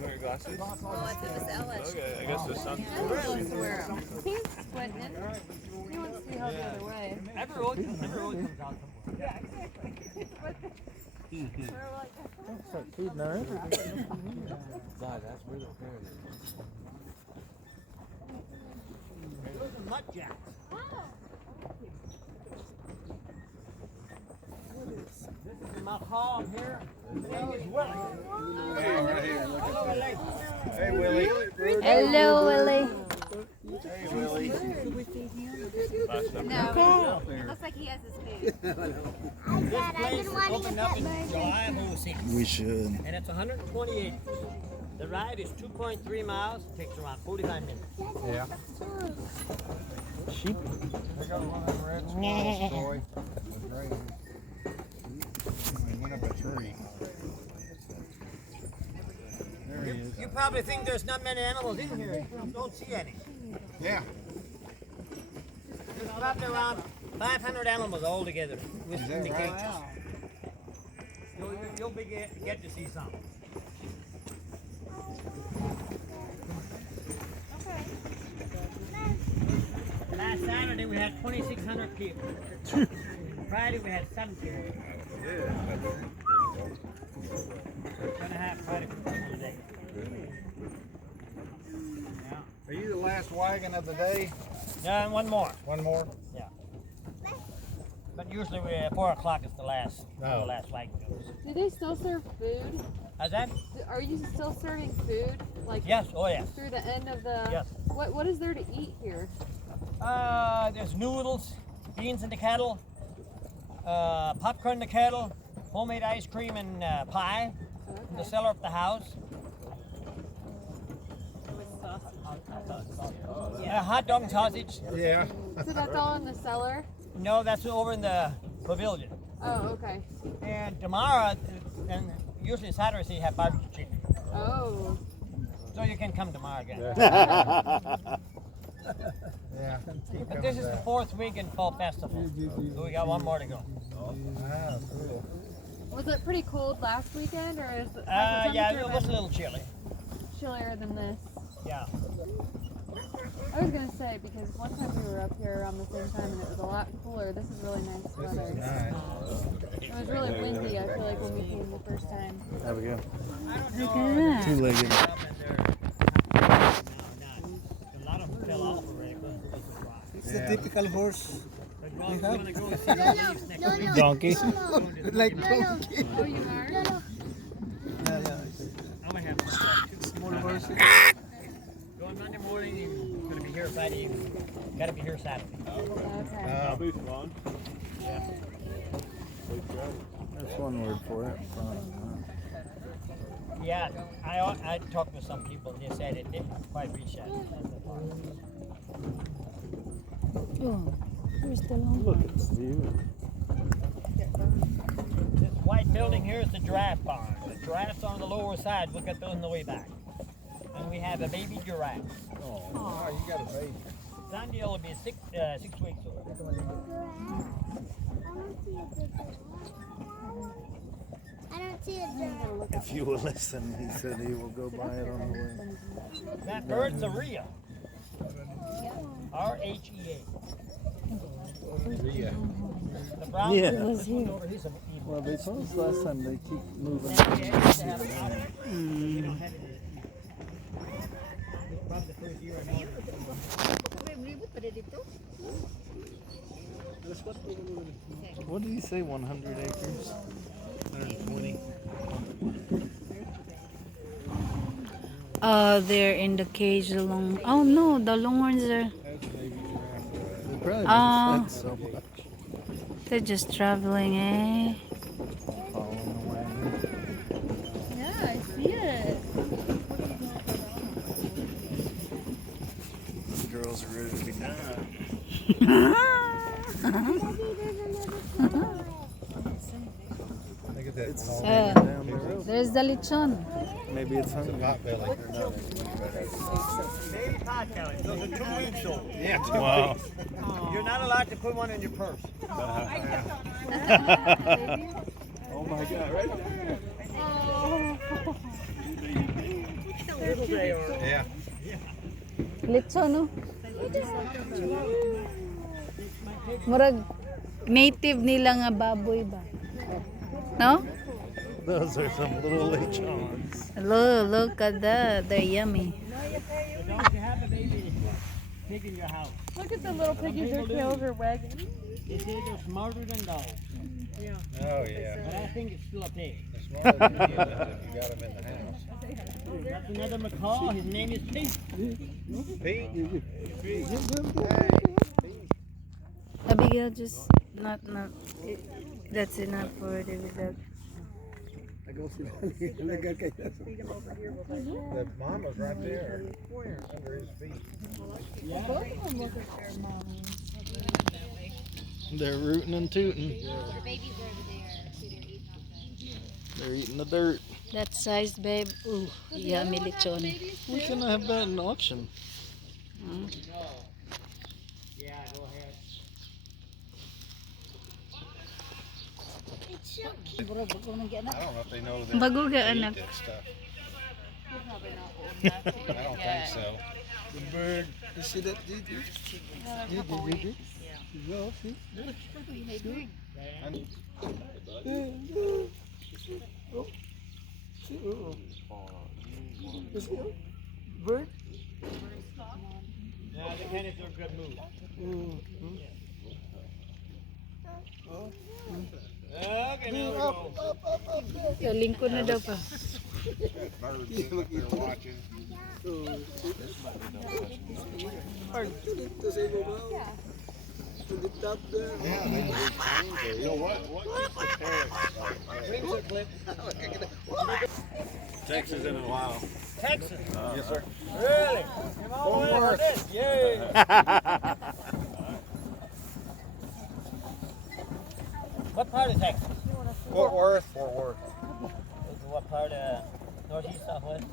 Your glasses? Okay, I guess the sun. He's sweating. He wants to be held the other way. Every road comes out somewhere. Yeah, exactly. Start feeding her everything. God, that's where the parrot is. Those are nutjacks. This is my hog here. His name is Willie. Hey, right here. Hello, Willie. Hey, Willie. Hello, Willie. Hey, Willie. No, it looks like he has his food. This place opened up in July of 06. We should. And it's 120 acres. The ride is 2.3 miles. Takes around 45 minutes. Yeah. Sheep. They got one of them red squirrels, boy. He went up a tree. There he is. You probably think there's not many animals in here. You don't see any. Yeah. There's probably around 500 animals all together within the right? cages. You'll get to see some. Last Saturday we had 2,600 people. Friday we had 17. Gonna have quite a few people today. Yeah. Are you the last wagon of the day? Yeah, and one more. One more? Yeah. But usually we 4 o'clock is the last Oh. wagon goes. Do they still serve food? How's that? Are you still serving food? Like Yes, oh yes. through the end of the... Yes. What is there to eat here? There's noodles, beans in the kettle, popcorn in the kettle, homemade ice cream and pie in the cellar of the house. Hot dog and sausage. Yeah. So that's all in the cellar? No, that's over in the pavilion. Oh, okay. And tomorrow, and usually Saturdays, you have barbecue chicken. Oh. So you can come tomorrow again. Yeah. But this is the 4th week in Fall Festival. So we got one more to go. Wow, cool. Was it pretty cold last weekend, or is the Yeah, temperature it was a been little chilly. chillier than this? Yeah. I was gonna say, because one time we were up here around the same time and it was a lot cooler. This is really nice This weather. is nice. It was really windy, I feel like, when we came the first time. There we go. Look at that. Two-legged. A lot of them fell off already. It's a typical horse. Donkey. Like donkey. Oh, you are? Yeah, yeah. It's small horse. Going Monday morning, you're going to be here Friday evening. Got to be here Saturday. Okay. That'll be fun. That's one word for it. Yeah, I talked with some people and they said it didn't quite reach that. Look at Steve. This white building here is the giraffe barn. The giraffes are on the lower side. We'll get those on the way back. And we have a baby giraffe. Oh, you got a baby. Sunday will be 6 weeks old. I don't see a giraffe. If you will listen, he said he will go buy it on the way. That bird's a rhea. R-H-E-A. Yeah. The brown Yeah. bird, this one over, he's a Well, they told us last time they keep moving. They have it out. We don't have it. It's probably the first year I know it. What did he say, 100 acres? 120? They're in the cage along. Oh no, the longhorns are. They probably Oh. don't so much. They're just traveling, eh? Following the wagon. Yeah, I see it. The girls are ready to be done. Look at that. It's small hanging down the road. There's the lechon. Maybe it's hungry. pot belly. Baby pot bellies, those are 2 weeks old. Yeah, Wow. You're not allowed to put one in your purse. Oh, my God, right there. Yeah. Litso, no? Murag native nila nga baboy ba? No? Those are some little lechons. Look at that. They're yummy. Don't you have a baby pig in your house? Look at the little piggies, their tails are wagging. They say they're smarter than dogs. Oh, yeah. But I think it's still a pig. They're smaller than you if you got them in the house. That's another macaw. His name is Pete. Pete? Abigail, just not. That's enough for the dog. The mama's right there. Under his feet. They're rooting and tooting. They're eating the dirt. That size, babe. Ooh, yummy lechon. We can have that in auction. Yeah, go ahead. I don't know if they know that Bago they ka, eat anak. that stuff. I don't think so. The bird. You see that? No, see? Bird? Yeah, the Kenneths are a good move. Okay, now we go. Sa lingkod na daw pa. Birds sitting up there watching. To say go down. To the top there. Yeah, they eat chains or You know what? What keeps the parents like? Texas in a while. Texas. Yes, sir. Really? Come all the way for this. Yay. What part of Texas? Fort Worth. What part of northeast, southwest?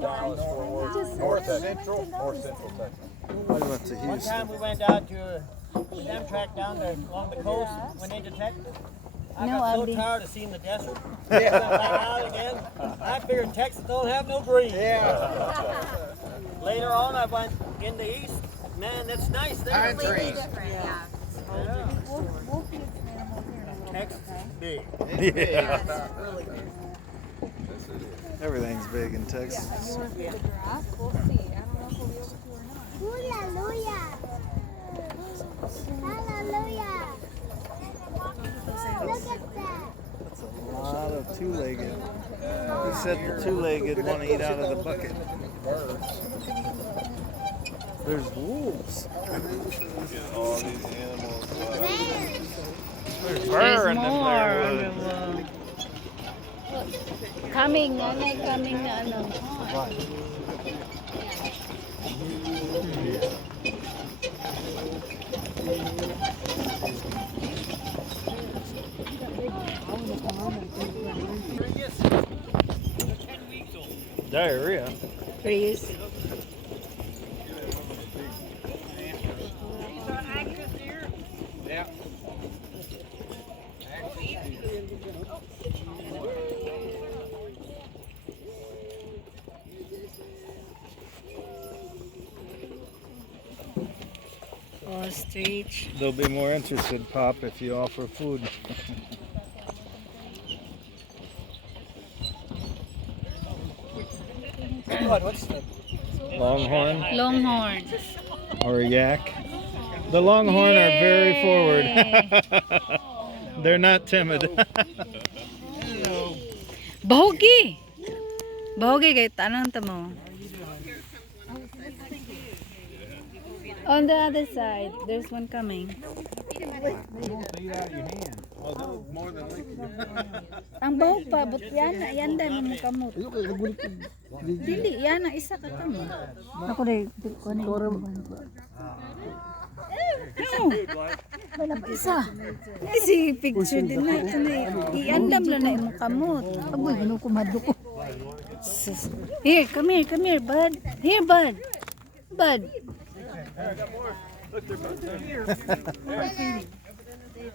Dallas, Fort Worth. North Central Texas. I went to One Houston. time we went out to the dam track down there along the coast when they detected it. I No, got so Abby. tired of seeing the desert. Yeah. Back out again. I figured Texas don't have no green. Yeah. Later on, I went in the east. Man, that's nice there. Pine trees. Texas is big. Yeah. Everything's big in Texas. Hallelujah. Hallelujah. Look at that. That's a lot of two-legged. Who said the two-legged want to eat out of the bucket? There's wolves. All these animals. Bears. There's There's in them more. there on woods. the wall. Coming, nanay, coming na ano. Diarrhea. Please. Yeah. Ostrich. They'll be more interested, Pop, if you offer food. What's the Longhorn Longhorn. or a yak. The longhorn are very forward. They're not timid. Bahogi. Bahogi kay tanong ta mo. On the other side, there's one coming. Ang bahog pa, but yan dahil mo kamot. Dili, yan ang isa ka kamot. Ako rin, ko na no, wala pa isa. Kasi picture din na ito na iandam lang na imong kamot. Agoy, ginukumado ko. Here, come here, bud. Here, bud. Bud.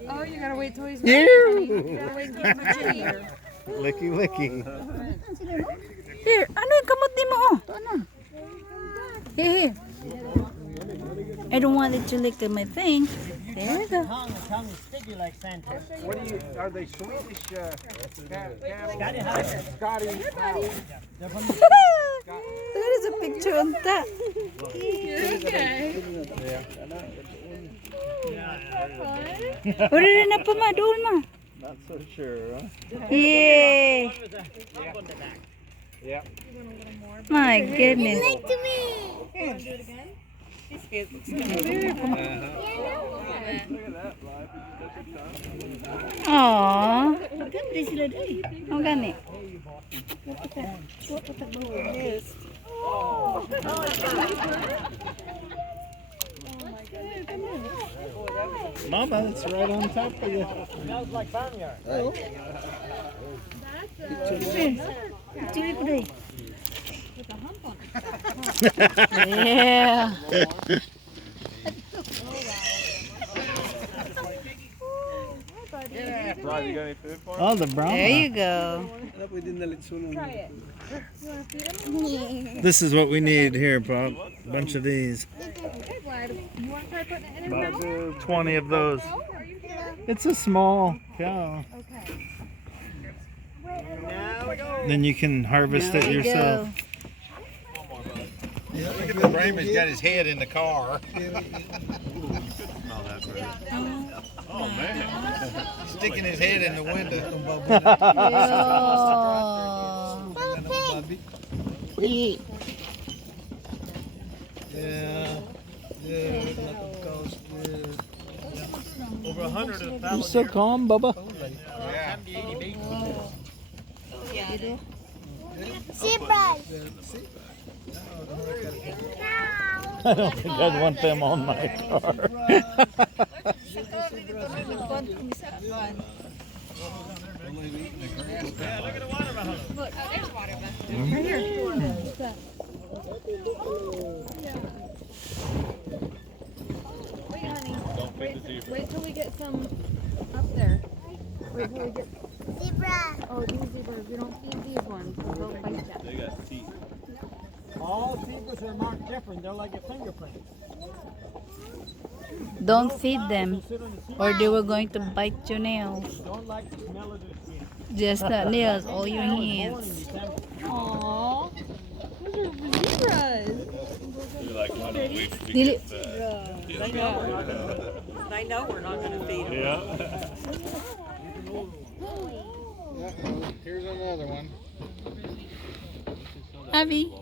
Oh, you gotta wait till he's Ew. ready. You gotta wait till he's ready. Licky licky. Here, ano yung kamot ni mo? Oh, ito na. Here. I don't want it to lick at my thing. There we go. The tongue is sticky like sandpaper. What do you, are they Swedish cattle? Got it, huh? Scotty. They're from the There is a picture on that. Uri rin na pa ma, doon ma. Not so sure, huh? Yay! Yeah. My goodness. To me. Aww. Ang gani. Mama, it's right on top of you. smells like barnyard. Picture ko dai. Yeah. Right, you got any food for him? Oh, the brown There one. you go. Try it. You wanna feed him? This is what we need here, Bob. A bunch of these. Okay, Vlad. You wanna try putting it in his mouth? About 20 of those. Oh, are you kidding? It's a small cow. Okay. Then you can harvest There it you yourself. go. Look at the Raymond's got his head in the car. Oh, man. Sticking his head in the window. Ew. Yeah. Over 100 and You're so calm, Bubba. Yeah. Zebras. I don't think I'd want them on my car. Look, oh, there's water buffalo. Right here. What's that? Wait, honey. Wait till we get some up there. Wait till we get. Zebra. Oh, these zebras. We don't feed these ones. So they'll bite you. They got teeth. All zebras are marked different. They're like a fingerprint. Don't feed them, Sit on the seat. or they were going to bite your nails. Don't like the smell of their skin. Just not nails, all your Born in hands. December. Aww. Those are zebras. They're like 100 weeks. Dili- They know we're not going to feed them. Yeah. Here's another one. Abby.